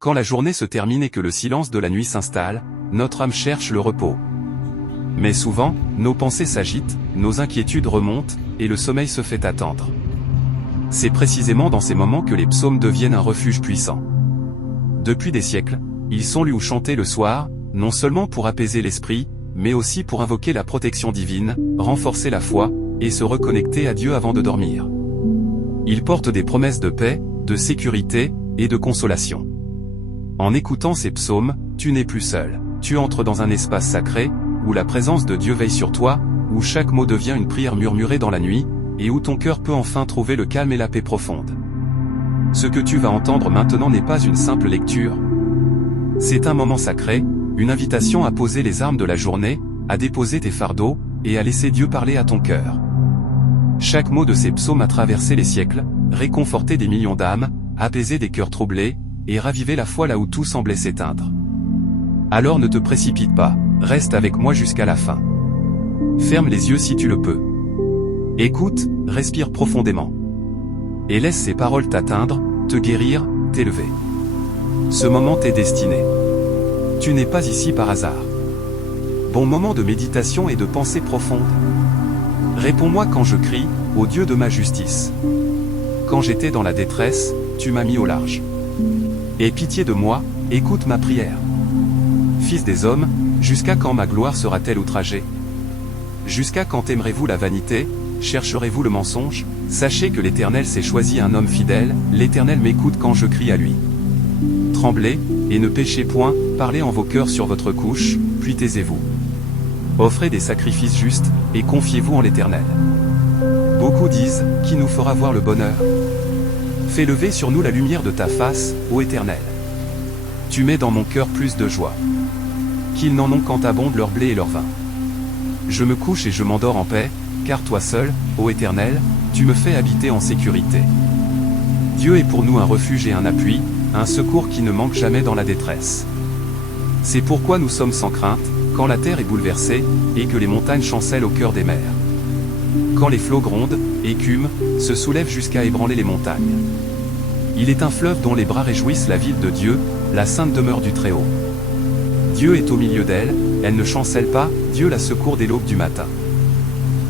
Quand la journée se termine et que le silence de la nuit s'installe, notre âme cherche le repos. Mais souvent, nos pensées s'agitent, nos inquiétudes remontent, et le sommeil se fait attendre. C'est précisément dans ces moments que les psaumes deviennent un refuge puissant. Depuis des siècles, ils sont lus ou chantés le soir, non seulement pour apaiser l'esprit, mais aussi pour invoquer la protection divine, renforcer la foi, et se reconnecter à Dieu avant de dormir. Ils portent des promesses de paix, de sécurité, et de consolation. En écoutant ces psaumes, tu n'es plus seul. Tu entres dans un espace sacré, où la présence de Dieu veille sur toi, où chaque mot devient une prière murmurée dans la nuit, et où ton cœur peut enfin trouver le calme et la paix profonde. Ce que tu vas entendre maintenant n'est pas une simple lecture. C'est un moment sacré, une invitation à poser les armes de la journée, à déposer tes fardeaux, et à laisser Dieu parler à ton cœur. Chaque mot de ces psaumes a traversé les siècles, réconforté des millions d'âmes, apaisé des cœurs troublés, et ravivé la foi là où tout semblait s'éteindre. Alors ne te précipite pas, reste avec moi jusqu'à la fin. Ferme les yeux si tu le peux. Écoute, respire profondément. Et laisse ces paroles t'atteindre, te guérir, t'élever. Ce moment t'est destiné. Tu n'es pas ici par hasard. Bon moment de méditation et de pensée profonde. Réponds-moi quand je crie, ô Dieu de ma justice. Quand j'étais dans la détresse, tu m'as mis au large. Aie pitié de moi, écoute ma prière. Fils des hommes, jusqu'à quand ma gloire sera-t-elle outragée? Jusqu'à quand aimerez-vous la vanité, chercherez-vous le mensonge? Sachez que l'Éternel s'est choisi un homme fidèle, l'Éternel m'écoute quand je crie à lui. Tremblez, et ne péchez point, parlez en vos cœurs sur votre couche, puis taisez-vous. Offrez des sacrifices justes, et confiez-vous en l'Éternel. Beaucoup disent, qui nous fera voir le bonheur? Fais lever sur nous la lumière de ta face, ô Éternel. Tu mets dans mon cœur plus de joie. Qu'ils n'en ont quand abondent leur blé et leur vin. Je me couche et je m'endors en paix, car toi seul, ô Éternel, tu me fais habiter en sécurité. Dieu est pour nous un refuge et un appui, un secours qui ne manque jamais dans la détresse. C'est pourquoi nous sommes sans crainte, quand la terre est bouleversée, et que les montagnes chancellent au cœur des mers. Quand les flots grondent, écument, se soulèvent jusqu'à ébranler les montagnes. Il est un fleuve dont les bras réjouissent la ville de Dieu, la sainte demeure du Très-Haut. Dieu est au milieu d'elle, elle ne chancelle pas, Dieu la secourt dès l'aube du matin.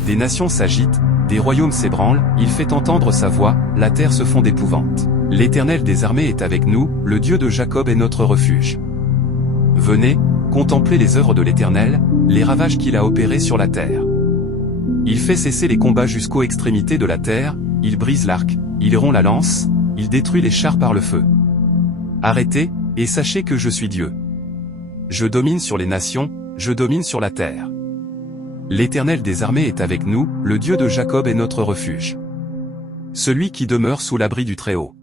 Des nations s'agitent, des royaumes s'ébranlent, il fait entendre sa voix, la terre se fond d'épouvante. L'Éternel des armées est avec nous, le Dieu de Jacob est notre refuge. Venez, contemplez les œuvres de l'Éternel, les ravages qu'il a opérés sur la terre. Il fait cesser les combats jusqu'aux extrémités de la terre, il brise l'arc, il rompt la lance, il détruit les chars par le feu. Arrêtez, et sachez que je suis Dieu. Je domine sur les nations, je domine sur la terre. L'Éternel des armées est avec nous, le Dieu de Jacob est notre refuge. Celui qui demeure sous l'abri du Très-Haut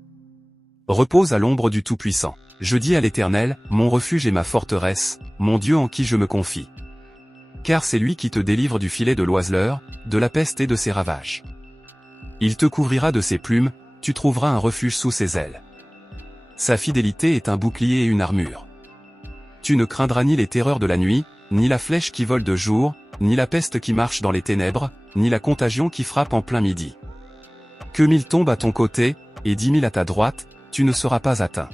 repose à l'ombre du Tout-Puissant. Je dis à l'Éternel, mon refuge et ma forteresse, mon Dieu en qui je me confie. Car c'est lui qui te délivre du filet de l'oiseleur, de la peste et de ses ravages. Il te couvrira de ses plumes, tu trouveras un refuge sous ses ailes. Sa fidélité est un bouclier et une armure. Tu ne craindras ni les terreurs de la nuit, ni la flèche qui vole de jour, ni la peste qui marche dans les ténèbres, ni la contagion qui frappe en plein midi. Que 1000 tombent à ton côté, et 10 000 à ta droite, tu ne seras pas atteint.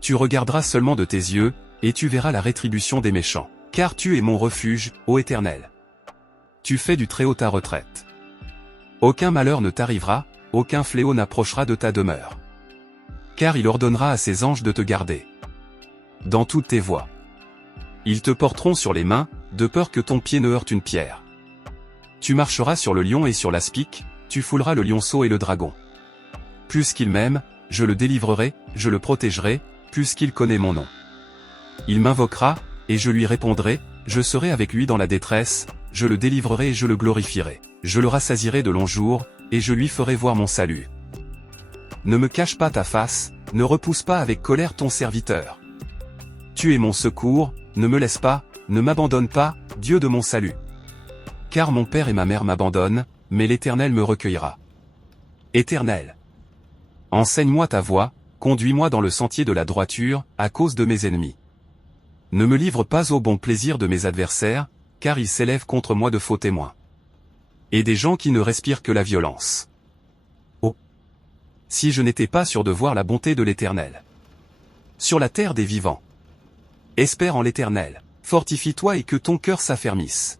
Tu regarderas seulement de tes yeux, et tu verras la rétribution des méchants. Car tu es mon refuge, ô Éternel. Tu fais du Très-Haut ta retraite. Aucun malheur ne t'arrivera, aucun fléau n'approchera de ta demeure. Car il ordonnera à ses anges de te garder dans toutes tes voies. Ils te porteront sur les mains, de peur que ton pied ne heurte une pierre. Tu marcheras sur le lion et sur l'aspic, tu fouleras le lionceau et le dragon. Puisqu'il m'aime, je le délivrerai, je le protégerai, puisqu'il connaît mon nom. Il m'invoquera, et je lui répondrai, je serai avec lui dans la détresse, je le délivrerai et je le glorifierai. Je le rassasierai de longs jours, et je lui ferai voir mon salut. Ne me cache pas ta face, ne repousse pas avec colère ton serviteur. Tu es mon secours, ne me laisse pas, ne m'abandonne pas, Dieu de mon salut. Car mon père et ma mère m'abandonnent, mais l'Éternel me recueillera. Éternel, enseigne-moi ta voie, conduis-moi dans le sentier de la droiture, à cause de mes ennemis. Ne me livre pas au bon plaisir de mes adversaires, car ils s'élèvent contre moi de faux témoins. Et des gens qui ne respirent que la violence. Oh! Si je n'étais pas sûr de voir la bonté de l'Éternel. sur la terre des vivants. Espère en l'Éternel. Fortifie-toi et que ton cœur s'affermisse.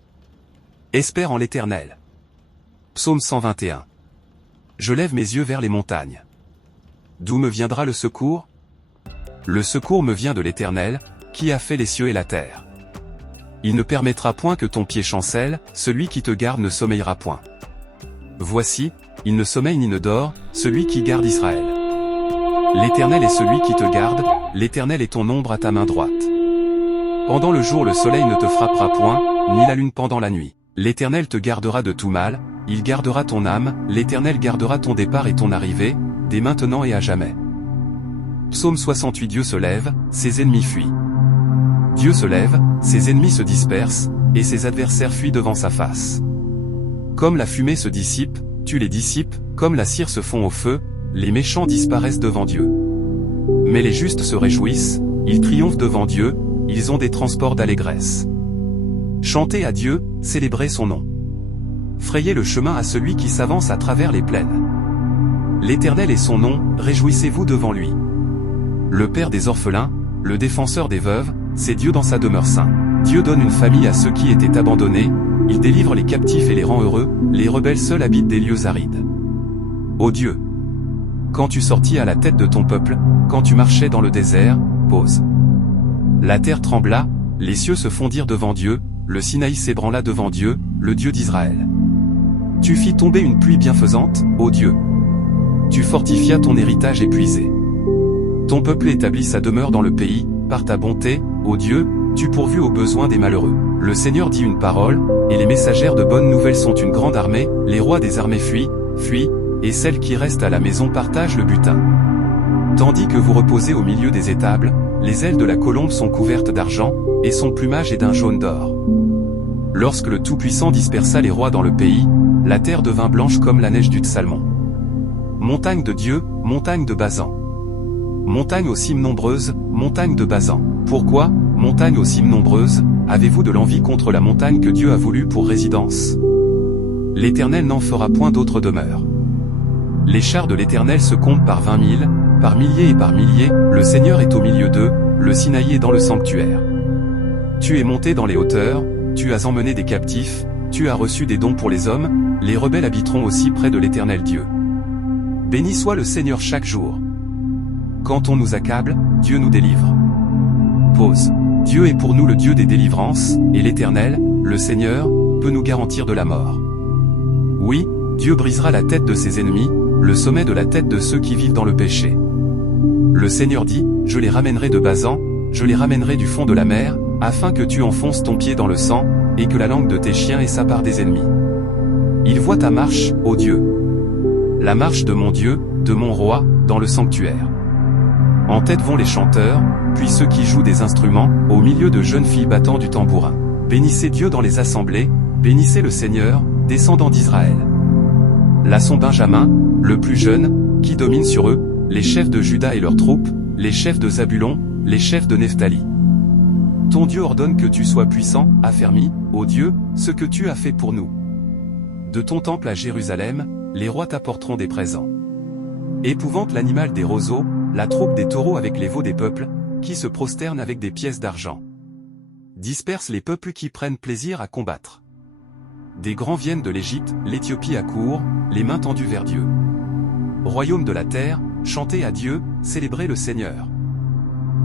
Espère en l'Éternel. Psaume 121. Je lève mes yeux vers les montagnes. D'où me viendra le secours? Le secours me vient de l'Éternel, qui a fait les cieux et la terre. Il ne permettra point que ton pied chancelle, celui qui te garde ne sommeillera point. Voici, il ne sommeille ni ne dort, celui qui garde Israël. L'Éternel est celui qui te garde, l'Éternel est ton ombre à ta main droite. Pendant le jour le soleil ne te frappera point, ni la lune pendant la nuit. L'Éternel te gardera de tout mal, il gardera ton âme, l'Éternel gardera ton départ et ton arrivée, dès maintenant et à jamais. Psaume 68. Dieu se lève, ses ennemis fuient. Dieu se lève, ses ennemis se dispersent, et ses adversaires fuient devant sa face. Comme la fumée se dissipe, tu les dissipes, comme la cire se fond au feu, les méchants disparaissent devant Dieu. Mais les justes se réjouissent, ils triomphent devant Dieu, ils ont des transports d'allégresse. Chantez à Dieu, célébrez son nom. Frayez le chemin à celui qui s'avance à travers les plaines. L'Éternel est son nom, réjouissez-vous devant lui. Le Père des orphelins, le défenseur des veuves, c'est Dieu dans sa demeure sainte. Dieu donne une famille à ceux qui étaient abandonnés, il délivre les captifs et les rend heureux, les rebelles seuls habitent des lieux arides. Ô Dieu! Quand tu sortis à la tête de ton peuple, quand tu marchais dans le désert, pause. La terre trembla, les cieux se fondirent devant Dieu, le Sinaï s'ébranla devant Dieu, le Dieu d'Israël. Tu fis tomber une pluie bienfaisante, ô Dieu. Tu fortifias ton héritage épuisé. Ton peuple établit sa demeure dans le pays, par ta bonté, ô Dieu, tu pourvus aux besoins des malheureux. Le Seigneur dit une parole, et les messagères de bonnes nouvelles sont une grande armée, les rois des armées fuient, et celles qui restent à la maison partagent le butin. Tandis que vous reposez au milieu des étables, les ailes de la colombe sont couvertes d'argent, et son plumage est d'un jaune d'or. Lorsque le Tout-Puissant dispersa les rois dans le pays, la terre devint blanche comme la neige du Tsalmon. Montagne de Dieu, montagne de Basan. Montagne aux cimes nombreuses, montagne de Basan. Pourquoi, montagne aux cimes nombreuses, avez-vous de l'envie contre la montagne que Dieu a voulu pour résidence? L'Éternel n'en fera point d'autre demeure. Les chars de l'Éternel se comptent par 20 000, par milliers et par milliers, le Seigneur est au milieu d'eux, le Sinaï est dans le sanctuaire. Tu es monté dans les hauteurs, tu as emmené des captifs, tu as reçu des dons pour les hommes, les rebelles habiteront aussi près de l'Éternel Dieu. Béni soit le Seigneur chaque jour. Quand on nous accable, Dieu nous délivre. Pause. Dieu est pour nous le Dieu des délivrances, et l'Éternel, le Seigneur, peut nous garantir de la mort. Oui, Dieu brisera la tête de ses ennemis, le sommet de la tête de ceux qui vivent dans le péché. Le Seigneur dit, je les ramènerai de Basan, je les ramènerai du fond de la mer, afin que tu enfonces ton pied dans le sang, et que la langue de tes chiens ait sa part des ennemis. Il voit ta marche, ô Dieu. La marche de mon Dieu, de mon roi, dans le sanctuaire. En tête vont les chanteurs, puis ceux qui jouent des instruments, au milieu de jeunes filles battant du tambourin. Bénissez Dieu dans les assemblées, bénissez le Seigneur, descendant d'Israël. Là sont Benjamin, le plus jeune, qui domine sur eux, les chefs de Juda et leurs troupes, les chefs de Zabulon, les chefs de Nephtali. Ton Dieu ordonne que tu sois puissant, affermi, ô Dieu, ce que tu as fait pour nous. De ton temple à Jérusalem, les rois t'apporteront des présents. Épouvante l'animal des roseaux, la troupe des taureaux avec les veaux des peuples, qui se prosternent avec des pièces d'argent. Disperse les peuples qui prennent plaisir à combattre. Des grands viennent de l'Égypte, l'Éthiopie accourt, les mains tendues vers Dieu. Royaume de la terre, chantez à Dieu, célébrez le Seigneur.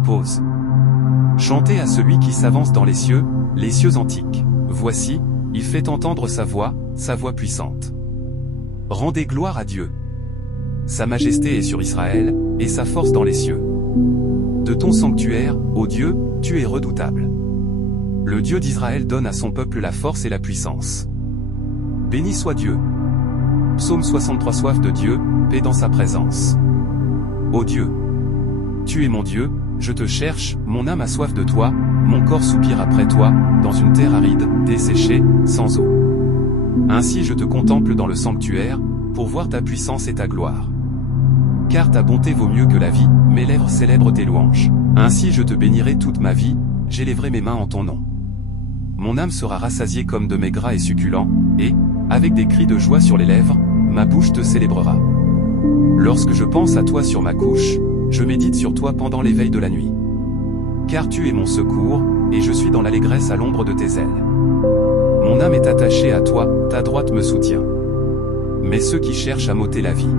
Pause. Chantez à celui qui s'avance dans les cieux antiques. Voici, il fait entendre sa voix puissante. Rendez gloire à Dieu. Sa majesté est sur Israël, et sa force dans les cieux. De ton sanctuaire, ô Dieu, tu es redoutable. Le Dieu d'Israël donne à son peuple la force et la puissance. Béni soit Dieu. Psaume 63. Soif de Dieu, paix dans sa présence. Ô Dieu, tu es mon Dieu, je te cherche, mon âme a soif de toi, mon corps soupire après toi, dans une terre aride, desséchée, sans eau. Ainsi je te contemple dans le sanctuaire, pour voir ta puissance et ta gloire. Car ta bonté vaut mieux que la vie, mes lèvres célèbrent tes louanges. Ainsi je te bénirai toute ma vie, j'élèverai mes mains en ton nom. Mon âme sera rassasiée comme de mets gras et succulents, et, avec des cris de joie sur les lèvres, ma bouche te célébrera. Lorsque je pense à toi sur ma couche, je médite sur toi pendant l'éveil de la nuit. Car tu es mon secours, et je suis dans l'allégresse à l'ombre de tes ailes. Mon âme est attachée à toi, ta droite me soutient. Mais ceux qui cherchent à m'ôter la vie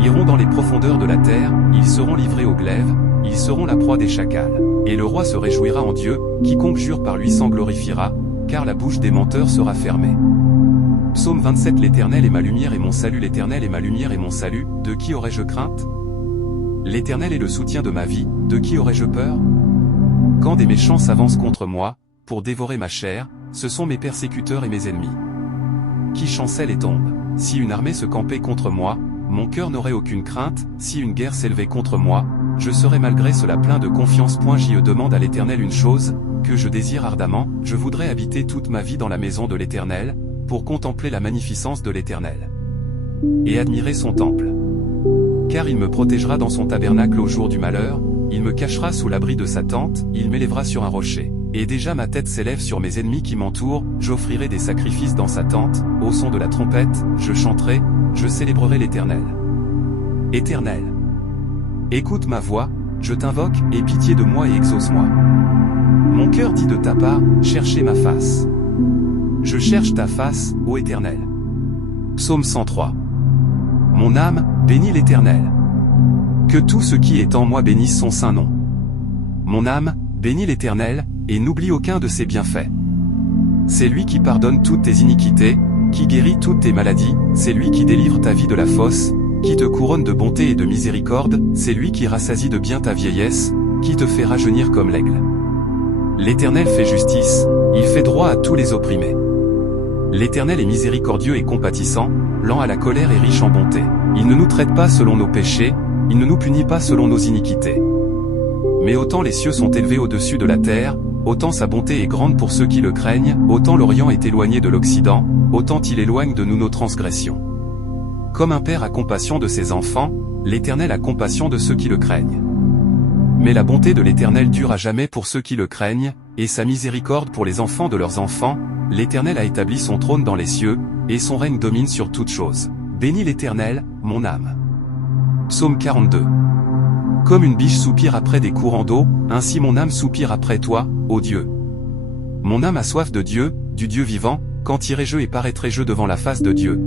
iront dans les profondeurs de la terre, ils seront livrés au glaive, ils seront la proie des chacals. Et le roi se réjouira en Dieu, quiconque jure par lui s'en glorifiera, car la bouche des menteurs sera fermée. Psaume 27. L'Éternel est ma lumière et mon salut, l'Éternel est ma lumière et mon salut, de qui aurais-je crainte? L'Éternel est le soutien de ma vie, de qui aurais-je peur? Quand des méchants s'avancent contre moi, pour dévorer ma chair, ce sont mes persécuteurs et mes ennemis qui chancellent et tombent. Si une armée se campait contre moi, mon cœur n'aurait aucune crainte, si une guerre s'élevait contre moi, je serais malgré cela plein de confiance. Je demande à l'Éternel une chose, que je désire ardemment, je voudrais habiter toute ma vie dans la maison de l'Éternel, pour contempler la magnificence de l'Éternel et admirer son temple. Car il me protégera dans son tabernacle au jour du malheur, il me cachera sous l'abri de sa tente, il m'élèvera sur un rocher. Et déjà ma tête s'élève sur mes ennemis qui m'entourent, j'offrirai des sacrifices dans sa tente, au son de la trompette, je chanterai, je célébrerai l'Éternel. Éternel, écoute ma voix, je t'invoque, aie pitié de moi et exauce-moi. Mon cœur dit de ta part, cherchez ma face. Je cherche ta face, ô Éternel. Psaume 103. Mon âme, bénis l'Éternel. Que tout ce qui est en moi bénisse son saint nom. Mon âme, bénis l'Éternel, et n'oublie aucun de ses bienfaits. C'est lui qui pardonne toutes tes iniquités, qui guérit toutes tes maladies, c'est lui qui délivre ta vie de la fosse, qui te couronne de bonté et de miséricorde, c'est lui qui rassasie de bien ta vieillesse, qui te fait rajeunir comme l'aigle. L'Éternel fait justice, il fait droit à tous les opprimés. L'Éternel est miséricordieux et compatissant, lent à la colère et riche en bonté. Il ne nous traite pas selon nos péchés, il ne nous punit pas selon nos iniquités. Mais autant les cieux sont élevés au-dessus de la terre, autant sa bonté est grande pour ceux qui le craignent, autant l'Orient est éloigné de l'Occident, autant il éloigne de nous nos transgressions. Comme un père a compassion de ses enfants, l'Éternel a compassion de ceux qui le craignent. Mais la bonté de l'Éternel dure à jamais pour ceux qui le craignent, et sa miséricorde pour les enfants de leurs enfants. L'Éternel a établi son trône dans les cieux, et son règne domine sur toutes choses. Bénis l'Éternel, mon âme. Psaume 42. Comme une biche soupire après des courants d'eau, ainsi mon âme soupire après toi, ô Dieu. Mon âme a soif de Dieu, du Dieu vivant, quand irai-je et paraîtrai-je devant la face de Dieu?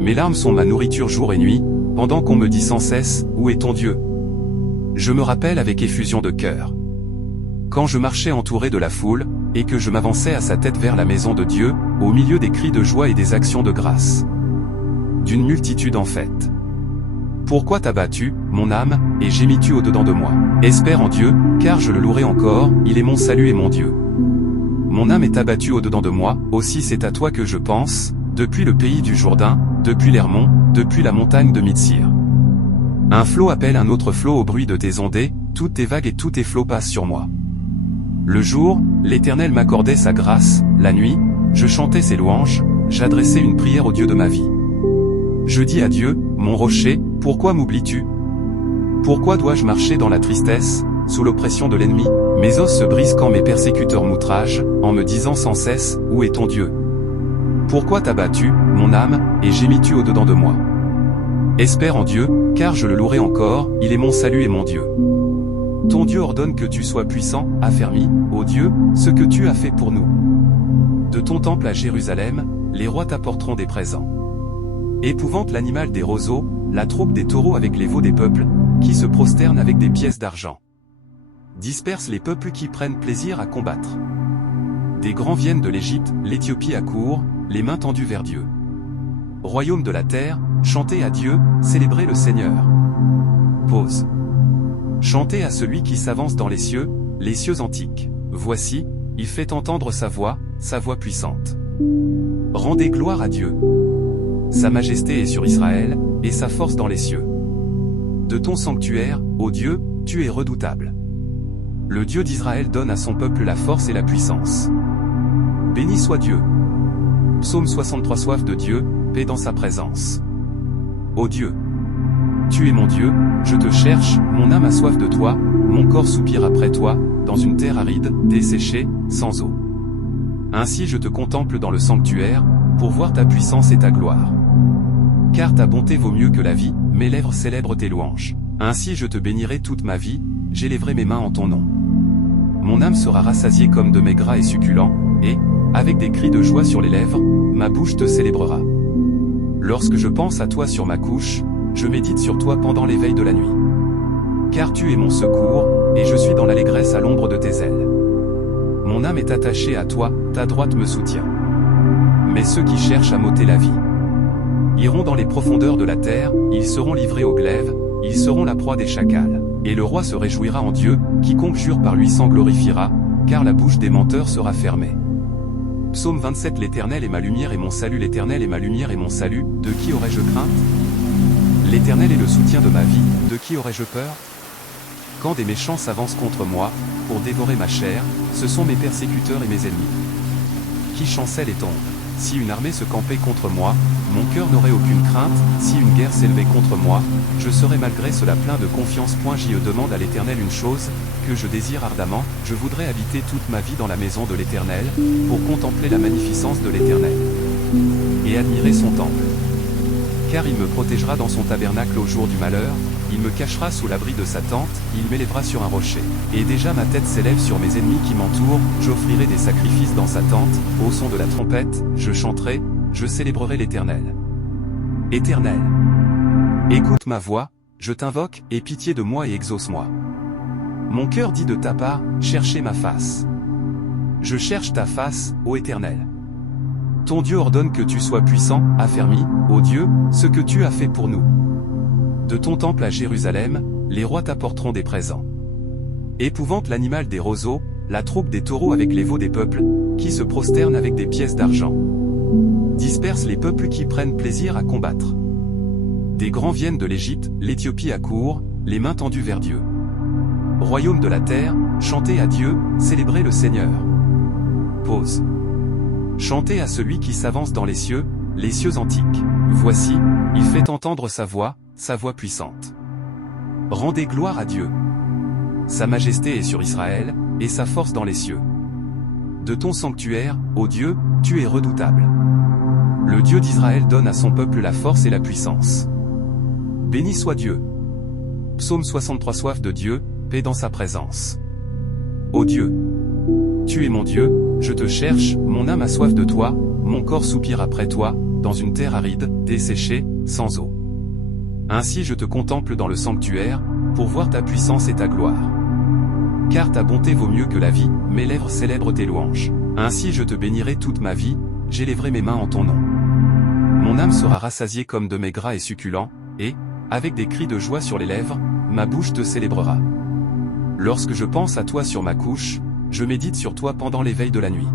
Mes larmes sont ma nourriture jour et nuit, pendant qu'on me dit sans cesse, où est ton Dieu? Je me rappelle avec effusion de cœur. Quand je marchais entouré de la foule, et que je m'avançais à sa tête vers la maison de Dieu, au milieu des cris de joie et des actions de grâce. D'une multitude en fête. Pourquoi t'as battu, mon âme, et gémis-tu au-dedans de moi? Espère en Dieu, car je le louerai encore, il est mon salut et mon Dieu. Mon âme est abattue au-dedans de moi, aussi c'est à toi que je pense, depuis le pays du Jourdain, depuis l'Hermon, depuis la montagne de Mitsir. Un flot appelle un autre flot au bruit de tes ondées, toutes tes vagues et tous tes flots passent sur moi. Le jour, l'Éternel m'accordait sa grâce, la nuit, je chantais ses louanges, j'adressais une prière au Dieu de ma vie. Je dis à Dieu, mon rocher, pourquoi m'oublies-tu? Pourquoi dois-je marcher dans la tristesse, sous l'oppression de l'ennemi? Mes os se brisent quand mes persécuteurs m'outragent, en me disant sans cesse, où est ton Dieu? Pourquoi t'as battu, mon âme, et gémis-tu au-dedans de moi? Espère en Dieu, car je le louerai encore, il est mon salut et mon Dieu. Ton Dieu ordonne que tu sois puissant, affermi, ô Dieu, ce que tu as fait pour nous. De ton temple à Jérusalem, les rois t'apporteront des présents. Épouvante l'animal des roseaux, la troupe des taureaux avec les veaux des peuples, qui se prosternent avec des pièces d'argent. Disperse les peuples qui prennent plaisir à combattre. Des grands viennent de l'Égypte, l'Éthiopie accourt, les mains tendues vers Dieu. Royaume de la terre, chantez à Dieu, célébrez le Seigneur. Pause. Chantez à celui qui s'avance dans les cieux antiques. Voici, il fait entendre sa voix puissante. Rendez gloire à Dieu. Sa majesté est sur Israël, et sa force dans les cieux. De ton sanctuaire, ô Dieu, tu es redoutable. Le Dieu d'Israël donne à son peuple la force et la puissance. Béni soit Dieu. Psaume 63. Soif de Dieu, paix dans sa présence. Ô Dieu, tu es mon Dieu, je te cherche, mon âme a soif de toi, mon corps soupire après toi, dans une terre aride, desséchée, sans eau. Ainsi je te contemple dans le sanctuaire, pour voir ta puissance et ta gloire. Car ta bonté vaut mieux que la vie, mes lèvres célèbrent tes louanges. Ainsi je te bénirai toute ma vie, j'élèverai mes mains en ton nom. Mon âme sera rassasiée comme de mets gras et succulents, et, avec des cris de joie sur les lèvres, ma bouche te célébrera. Lorsque je pense à toi sur ma couche, je médite sur toi pendant l'éveil de la nuit. Car tu es mon secours, et je suis dans l'allégresse à l'ombre de tes ailes. Mon âme est attachée à toi, ta droite me soutient. Mais ceux qui cherchent à m'ôter la vie iront dans les profondeurs de la terre, ils seront livrés au glaive, ils seront la proie des chacals. Et le roi se réjouira en Dieu, quiconque jure par lui s'en glorifiera, car la bouche des menteurs sera fermée. Psaume 27. L'Éternel est ma lumière et mon salut, l'Éternel est ma lumière et mon salut, de qui aurais-je crainte? L'Éternel est le soutien de ma vie, de qui aurais-je peur? Quand des méchants s'avancent contre moi, pour dévorer ma chair, ce sont mes persécuteurs et mes ennemis qui chancellent et tombent. Si une armée se campait contre moi, mon cœur n'aurait aucune crainte, si une guerre s'élevait contre moi, je serais malgré cela plein de confiance. J'y demande à l'Éternel une chose, que je désire ardemment, je voudrais habiter toute ma vie dans la maison de l'Éternel, pour contempler la magnificence de l'Éternel, et admirer son temple. Car il me protégera dans son tabernacle au jour du malheur, il me cachera sous l'abri de sa tente, il m'élèvera sur un rocher. Et déjà ma tête s'élève sur mes ennemis qui m'entourent, j'offrirai des sacrifices dans sa tente, au son de la trompette, je chanterai, je célébrerai l'Éternel. Éternel, écoute ma voix, je t'invoque, aie pitié de moi et exauce-moi. Mon cœur dit de ta part, cherchez ma face. Je cherche ta face, ô Éternel. Ton Dieu ordonne que tu sois puissant, affermi, ô Dieu, ce que tu as fait pour nous. De ton temple à Jérusalem, les rois t'apporteront des présents. Épouvante l'animal des roseaux, la troupe des taureaux avec les veaux des peuples, qui se prosternent avec des pièces d'argent. Disperse les peuples qui prennent plaisir à combattre. Des grands viennent de l'Égypte, l'Éthiopie accourt, les mains tendues vers Dieu. Royaume de la terre, chantez à Dieu, célébrez le Seigneur. Pause. Chantez à celui qui s'avance dans les cieux antiques. Voici, il fait entendre sa voix puissante. Rendez gloire à Dieu. Sa majesté est sur Israël, et sa force dans les cieux. De ton sanctuaire, ô Dieu, tu es redoutable. Le Dieu d'Israël donne à son peuple la force et la puissance. Béni soit Dieu. Psaume 63. Soif de Dieu, paix dans sa présence. Ô Dieu, tu es mon Dieu, je te cherche, mon âme a soif de toi, mon corps soupire après toi, dans une terre aride, desséchée, sans eau. Ainsi je te contemple dans le sanctuaire, pour voir ta puissance et ta gloire. Car ta bonté vaut mieux que la vie, mes lèvres célèbrent tes louanges. Ainsi je te bénirai toute ma vie, j'élèverai mes mains en ton nom. Mon âme sera rassasiée comme de mets gras et succulents, et, avec des cris de joie sur les lèvres, ma bouche te célébrera. Lorsque je pense à toi sur ma couche, je médite sur toi pendant l'éveil de la nuit.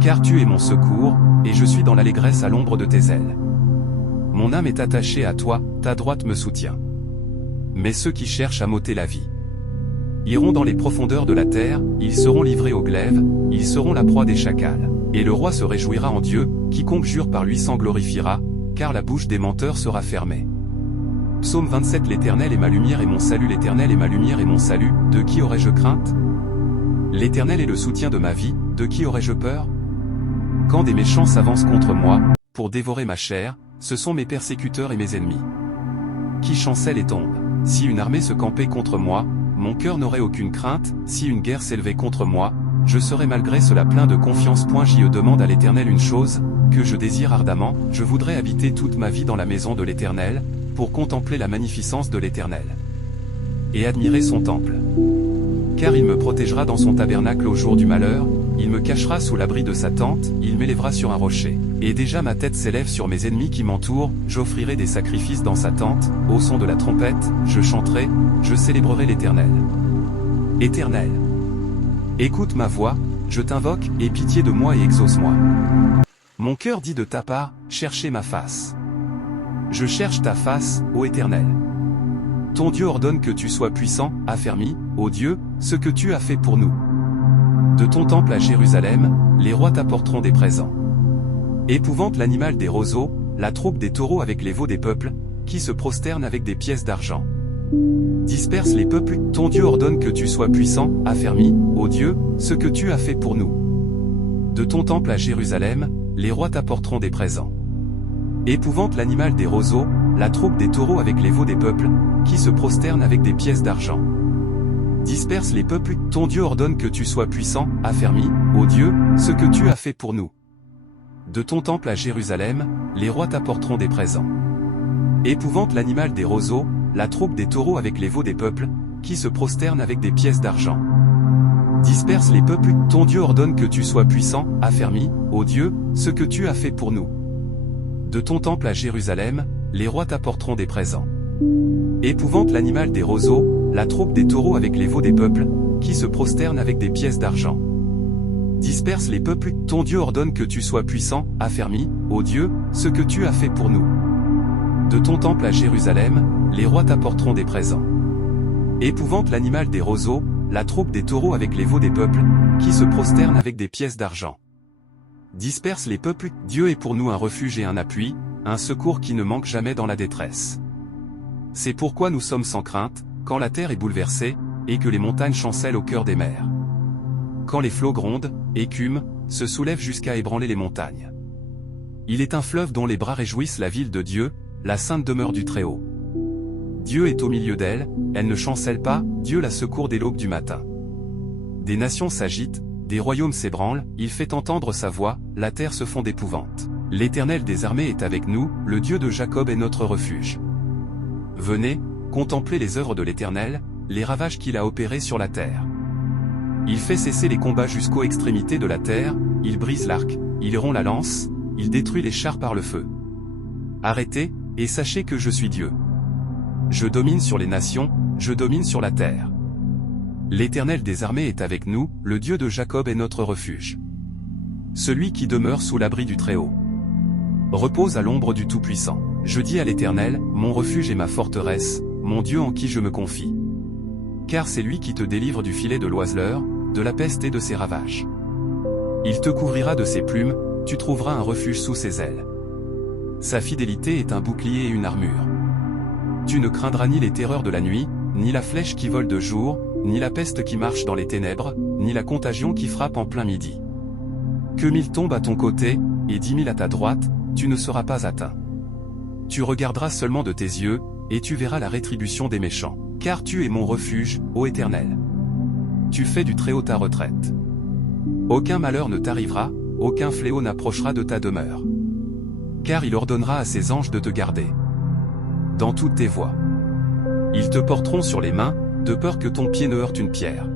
Car tu es mon secours, et je suis dans l'allégresse à l'ombre de tes ailes. Mon âme est attachée à toi, ta droite me soutient. Mais ceux qui cherchent à m'ôter la vie iront dans les profondeurs de la terre, ils seront livrés au glaive, ils seront la proie des chacals. Et le roi se réjouira en Dieu, quiconque jure par lui s'en glorifiera, car la bouche des menteurs sera fermée. Psaume 27. L'Éternel est ma lumière et mon salut, l'Éternel est ma lumière et mon salut, de qui aurais-je crainte? L'Éternel est le soutien de ma vie, de qui aurais-je peur? Quand des méchants s'avancent contre moi, pour dévorer ma chair, ce sont mes persécuteurs et mes ennemis qui chancellent et tombent. Si une armée se campait contre moi, mon cœur n'aurait aucune crainte, si une guerre s'élevait contre moi, je serais malgré cela plein de confiance. J'y demande à l'Éternel une chose, que je désire ardemment, je voudrais habiter toute ma vie dans la maison de l'Éternel, pour contempler la magnificence de l'Éternel, et admirer son temple. Car il me protégera dans son tabernacle au jour du malheur, il me cachera sous l'abri de sa tente, il m'élèvera sur un rocher. Et déjà ma tête s'élève sur mes ennemis qui m'entourent, j'offrirai des sacrifices dans sa tente, au son de la trompette, je chanterai, je célébrerai l'Éternel. Éternel, écoute ma voix, je t'invoque, aie pitié de moi et exauce-moi. Mon cœur dit de ta part, cherchez ma face. Je cherche ta face, ô Éternel. Ton Dieu ordonne que tu sois puissant, affermi, ô Dieu, ce que tu as fait pour nous. De ton temple à Jérusalem, les rois t'apporteront des présents. Épouvante l'animal des roseaux, la troupe des taureaux avec les veaux des peuples, qui se prosternent avec des pièces d'argent. Disperse les peuples, ton Dieu ordonne que tu sois puissant, affermi, ô Dieu, ce que tu as fait pour nous. De ton temple à Jérusalem, les rois t'apporteront des présents. Épouvante l'animal des roseaux, la troupe des taureaux avec les veaux des peuples, qui se prosternent avec des pièces d'argent. Disperse les peuples, ton Dieu ordonne que tu sois puissant, affermi, ô Dieu, ce que tu as fait pour nous. De ton temple à Jérusalem, les rois t'apporteront des présents. Épouvante l'animal des roseaux, la troupe des taureaux avec les veaux des peuples, qui se prosternent avec des pièces d'argent. Disperse les peuples, ton Dieu ordonne que tu sois puissant, affermi, ô Dieu, ce que tu as fait pour nous. De ton temple à Jérusalem, les rois t'apporteront des présents. Épouvante l'animal des roseaux, la troupe des taureaux avec les veaux des peuples, qui se prosternent avec des pièces d'argent. Disperse les peuples, ton Dieu ordonne que tu sois puissant, affermi, ô Dieu, ce que tu as fait pour nous. De ton temple à Jérusalem, les rois t'apporteront des présents. Épouvante l'animal des roseaux, la troupe des taureaux avec les veaux des peuples, qui se prosternent avec des pièces d'argent. Disperse les peuples, Dieu est pour nous un refuge et un appui, un secours qui ne manque jamais dans la détresse. C'est pourquoi nous sommes sans crainte, quand la terre est bouleversée, et que les montagnes chancellent au cœur des mers. Quand les flots grondent, écument, se soulèvent jusqu'à ébranler les montagnes. Il est un fleuve dont les bras réjouissent la ville de Dieu, la sainte demeure du Très-Haut. Dieu est au milieu d'elle, elle ne chancelle pas, Dieu la secourt dès l'aube du matin. Des nations s'agitent, des royaumes s'ébranlent, il fait entendre sa voix, la terre se fond d'épouvante. L'Éternel des armées est avec nous, le Dieu de Jacob est notre refuge. Venez, contemplez les œuvres de l'Éternel, les ravages qu'il a opérés sur la terre. Il fait cesser les combats jusqu'aux extrémités de la terre, il brise l'arc, il rompt la lance, il détruit les chars par le feu. Arrêtez, et sachez que je suis Dieu. Je domine sur les nations, je domine sur la terre. L'Éternel des armées est avec nous, le Dieu de Jacob est notre refuge. Celui qui demeure sous l'abri du Très-Haut repose à l'ombre du Tout-Puissant. Je dis à l'Éternel, mon refuge et ma forteresse, mon Dieu en qui je me confie. Car c'est lui qui te délivre du filet de l'oiseleur, de la peste et de ses ravages. Il te couvrira de ses plumes, tu trouveras un refuge sous ses ailes. Sa fidélité est un bouclier et une armure. Tu ne craindras ni les terreurs de la nuit, ni la flèche qui vole de jour, ni la peste qui marche dans les ténèbres, ni la contagion qui frappe en plein midi. Que 1000 tombent à ton côté, et 10 000 à ta droite, tu ne seras pas atteint. Tu regarderas seulement de tes yeux, et tu verras la rétribution des méchants. Car tu es mon refuge, ô Éternel. Tu fais du Très-Haut ta retraite. Aucun malheur ne t'arrivera, aucun fléau n'approchera de ta demeure. Car il ordonnera à ses anges de te garder dans toutes tes voies. Ils te porteront sur les mains, de peur que ton pied ne heurte une pierre.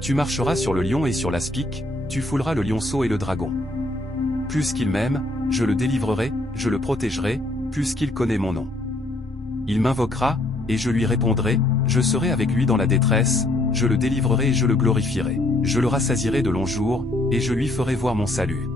Tu marcheras sur le lion et sur l'aspic, tu fouleras le lionceau et le dragon. Puisqu'il m'aime, je le délivrerai, je le protégerai, puisqu'il connaît mon nom. Il m'invoquera, et je lui répondrai, je serai avec lui dans la détresse, je le délivrerai et je le glorifierai. Je le rassasierai de longs jours, et je lui ferai voir mon salut.